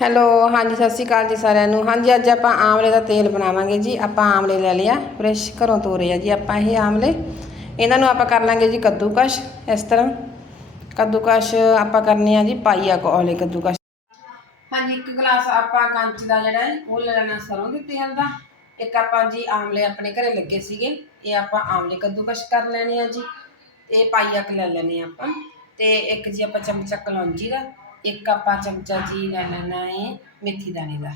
Hello, ਹਾਂਜੀ, ਸਤਿ ਸ਼੍ਰੀ ਅਕਾਲ ਜੀ ਸਾਰਿਆਂ ਨੂੰ। ਹਾਂਜੀ, ਅੱਜ ਆਪਾਂ ਆਮਲੇ ਦਾ ਤੇਲ ਬਣਾਵਾਂਗੇ ਜੀ। ਆਪਾਂ ਆਮਲੇ ਲੈ ਲਿਆ, ਫਰੈਸ਼ ਘਰੋਂ ਤੋਰੇ ਆ ਜੀ ਆਪਾਂ ਇਹ ਆਮਲੇ। ਇਹਨਾਂ ਨੂੰ ਆਪਾਂ ਕਰ ਲਾਂਗੇ ਜੀ ਕੱਦੂਕਸ਼, ਇਸ ਤਰ੍ਹਾਂ। ਕੱਦੂਕਸ਼ ਆਪਾਂ ਕਰਨੇ ਆ ਜੀ ਪਾਈਆ ਕੋਲੇ ਕੱਦੂਕਸ਼। ਹਾਂਜੀ, ਇੱਕ ਗਲਾਸ ਆਪਾਂ ਕੰਚ ਦਾ ਜਿਹੜਾ ਹੈ, ਉਹ ਲੈ ਲੈਣਾ ਸਰੋਂ ਦੇ ਤੇਲ ਦਾ। ਇੱਕ ਆਪਾਂ ਜੀ ਆਮਲੇ ਆਪਣੇ ਘਰੇ ਲੱਗੇ ਸੀਗੇ, ਇਹ ਆਪਾਂ ਆਮਲੇ ਕੱਦੂਕਸ਼ ਕਰ ਲੈਣੇ ਆ ਜੀ। ਤੇ ਪਾਈਆ ਕੁ ਲੈ ਲੈਣੇ ਆ ਆਪਾਂ। ਤੇ ਇੱਕ ਜੀ ਆਪਾਂ ਚਮਚਾ ਕਲੌਂਜੀ ਦਾ। ਇੱਕ ਆਪਾਂ ਚਮਚਾ ਜੀ ਲੈ ਲੈਣਾ ਹੈ ਮੇਥੀ ਦਾਣੇ ਦਾ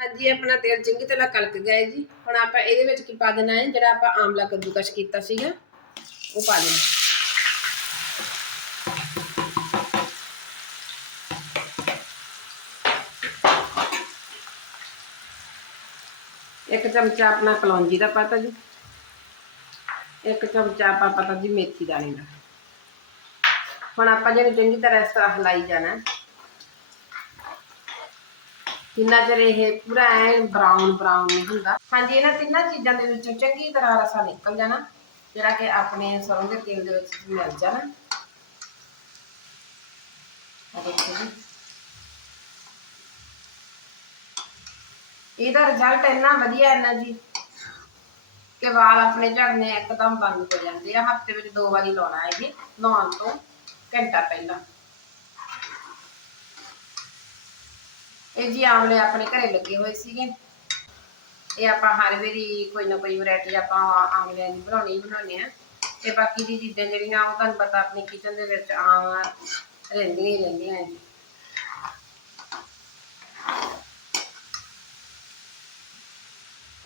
ਹਾਂਜੀ ਇਹ ਆਪਣਾ ਤੇਲ ਚੰਗੀ ਤਰ੍ਹਾਂ ਕਲਕ ਗਿਆ ਹੈ ਜੀ। ਹੁਣ ਆਪਾਂ ਇਹਦੇ ਵਿੱਚ ਕੀ ਪਾ ਦੇਣਾ ਹੈ, ਜਿਹੜਾ ਆਪਾਂ ਆਮਲਾ ਕੱਦੂਕਸ਼ ਕੀਤਾ ਸੀਗਾ, ਉਹ ਪਾ ਦੇਣਾ। ਇੱਕ ਚਮਚਾ ਆਪਣਾ ਕਲੌਂਜੀ ਦਾ ਪਤਾ ਜੀ। ਇੱਕ ਚਮਚਾ ਆਪਾਂ ਪਤਾ ਜੀ ਮੇਥੀ ਦਾਣੇ ਦਾ। ਹੁਣ ਆਪਾਂ ਜਿਹਨੂੰ ਚੰਗੀ ਤਰ੍ਹਾਂ ਇਸ ਤਰ੍ਹਾਂ ਹਿਲਾਈ ਜਾਣਾ। ਜਿੰਨਾ ਚਿਰ ਇਹ ਪੂਰਾ ਐ ਬਰਾਊਨ ਬਰਾਊਨ ਨਹੀਂ ਹੁੰਦਾ। ਹਾਂਜੀ, ਇਹਨਾਂ ਤਿੰਨਾਂ ਚੀਜ਼ਾਂ ਦੇ ਵਿੱਚੋਂ ਚੰਗੀ ਤਰ੍ਹਾਂ ਰਸਾ ਨਿਕਲ ਜਾਣਾ। ਜਿਹੜਾ ਕਿ ਆਪਣੇ ਸਰੋਂ ਦੇ ਤੇਲ ਦੇ ਵਿੱਚ ਮਿਲ ਜਾਣਾ। ਦੇਖੋ ਜੀ। ਇਹਦਾ ਰਿਜ਼ਲਟ ਇੰਨਾ ਵਧੀਆ ਹੈ ਨਾ ਜੀ ਕਿ ਵਾਲ ਆਪਣੇ ਝੜਨੇ ਇੱਕਦਮ ਬੰਦ ਹੋ ਜਾਂਦੇ ਆ। ਹਫ਼ਤੇ ਵਿੱਚ ਦੋ ਵਾਰੀ ਲਾਉਣਾ ਹੈ ਜੀ ਨਹਾਉਣ ਤੋਂ। ਘੰਟਾ ਪਹਿਲਾਂ। ਇਹ ਜੀ ਆਮਲੇ ਆਪਣੇ ਘਰੇ ਲੱਗੇ ਹੋਏ ਸੀਗੇ। ਇਹ ਆਪਾਂ ਹਰ ਵਾਰੀ ਕੋਈ ਨਾ ਕੋਈ ਵੈਰਾਈਟੀ ਆਪਾਂ ਆਮਲਿਆਂ ਦੀ ਬਣਾਉਣੀ ਹੀ ਬਣਾਉਂਦੇ ਆ। ਤੇ ਬਾਕੀ ਦੀ ਚੀਜ਼ਾਂ ਜਿਹੜੀਆਂ ਉਹ ਤੁਹਾਨੂੰ ਪਤਾ ਆਪਣੀ ਕਿਚਨ ਦੇ ਵਿੱਚ ਆਮ ਰਹਿੰਦੀਆਂ ਹੀ ਰਹਿੰਦੀਆਂ ਜੀ।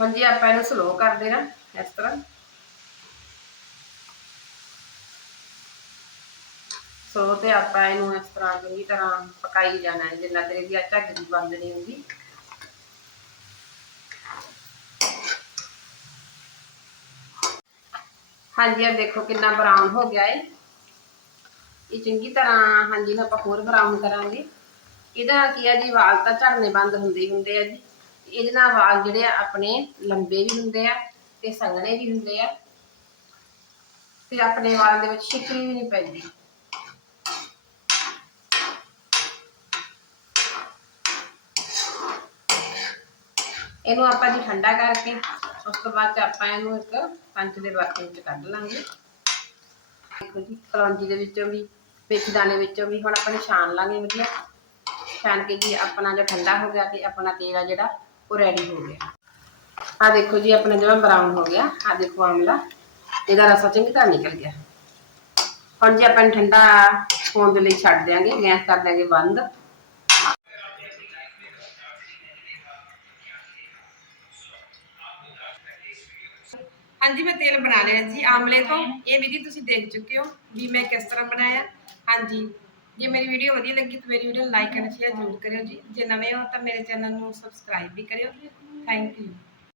ਹੁਣ ਜੀ ਆਪਾਂ ਇਹਨੂੰ ਸਲੋ ਕਰ ਦੇਣਾ ਇਸ ਤਰ੍ਹਾਂ। ਸੋ ਤੇ ਆਪਾਂ ਇਹਨੂੰ ਇਸ ਤਰ੍ਹਾਂ ਚੰਗੀ ਤਰ੍ਹਾਂ ਪਕਾਈ ਜਾਣਾ ਹੈ, ਜਿੰਨਾ ਤੇਰੇ ਦੀ ਝੱਗ ਬੰਦ ਨਹੀਂ ਹੁੰਦੀ। ਹਾਂਜੀ ਇਹ ਦੇਖੋ ਕਿੰਨਾ ਬਰਾਊਨ ਹੋ ਗਿਆ ਹੈ ਇਹ ਚੰਗੀ ਤਰ੍ਹਾਂ, ਹਾਂਜੀ, ਇਹਨੂੰ ਆਪਾਂ ਹੋਰ ਬਰਾਊਨ ਕਰਾਂਗੇ। ਇਹਦਾ ਕੀ ਆ ਜੀ, ਵਾਲ ਤਾਂ ਝੜਨੇ ਬੰਦ ਹੁੰਦੇ ਹੁੰਦੇ ਆ ਜੀ। ਇਹਦੇ ਨਾਲ ਵਾਲ ਜਿਹੜੇ ਆ, ਆਪਣੇ ਲੰਬੇ ਵੀ ਹੁੰਦੇ ਆ ਤੇ ਸੰਘਣੇ ਵੀ ਹੁੰਦੇ ਆ। ਤੇ ਆਪਣੇ ਵਾਲਾਂ ਦੇ ਵਿੱਚ ਸ਼ਿਕਰੀ ਵੀ ਨਹੀਂ ਪੈਂਦੀ। ਇਹਨੂੰ ਆਪਾਂ ਜੀ ਠੰਡਾ ਕਰਕੇ, ਉਸ ਤੋਂ ਬਾਅਦ ਆਪਾਂ ਇਹਨੂੰ ਇੱਕ ਪੰਚ ਦੇ ਬਰਤਨ 'ਚ ਕੱਢ ਲਾਂਗੇ। ਦੇਖੋ ਜੀ ਕਲੌਂਜੀ ਦੇ ਵਿੱਚੋਂ ਵੀ, ਵਿੱਚ ਦਾਣੇ ਵਿੱਚੋਂ ਵੀ ਹੁਣ ਆਪਾਂ ਨਿਸ਼ਾਨ ਲਾਂਗੇ, ਵਧੀਆ। ਛਾਣ ਕੇ ਜੀ ਆਪਣਾ ਜੋ ਠੰਡਾ ਹੋ ਗਿਆ ਤੇ ਆਪਣਾ ਤੇਲ ਆ ਜਿਹੜਾ, ਉਹ ਰੈਡੀ ਹੋ ਗਿਆ। ਆ ਦੇਖੋ ਜੀ, ਆਪਣਾ ਜਿਹੜਾ ਬਰਾਊਨ ਹੋ ਗਿਆ ਆ ਦੇਖੋ ਆਮਲਾ। ਇਹਦਾ ਰਸਾ ਚੰਗੀ ਤਰ੍ਹਾਂ ਨਿਕਲ ਗਿਆ। ਹੁਣ ਜੀ ਆਪਾਂ ਨੂੰ ਠੰਡਾ ਹੋਣ ਦੇ ਲਈ ਛੱਡ ਦਿਆਂਗੇ, ਗੈਸ ਕਰ ਦਿਆਂਗੇ ਬੰਦ। ਹਾਂਜੀ, ਮੈਂ ਤੇਲ ਬਣਾ ਲਿਆ ਜੀ, ਆਮਲੇ ਤੋਂ। ਇਹ ਵਿਧੀ ਤੁਸੀਂ ਦੇਖ ਚੁੱਕੇ ਹੋ ਵੀ ਮੈਂ ਕਿਸ ਤਰ੍ਹਾਂ ਬਣਾਇਆ। ਹਾਂਜੀ, ਜੇ ਮੇਰੀ ਵੀਡੀਓ ਵਧੀਆ ਲੱਗੀ ਤਾਂ ਮੇਰੀ ਵੀਡੀਓ ਲਾਈਕ ਐਂਡ ਸ਼ੇਅਰ ਜ਼ਰੂਰ ਕਰਿਓ ਜੀ। ਜੇ ਨਵੇਂ ਹੋ ਤਾਂ ਮੇਰੇ ਚੈਨਲ ਨੂੰ ਸਬਸਕ੍ਰਾਈਬ ਵੀ ਕਰਿਓ। Thank you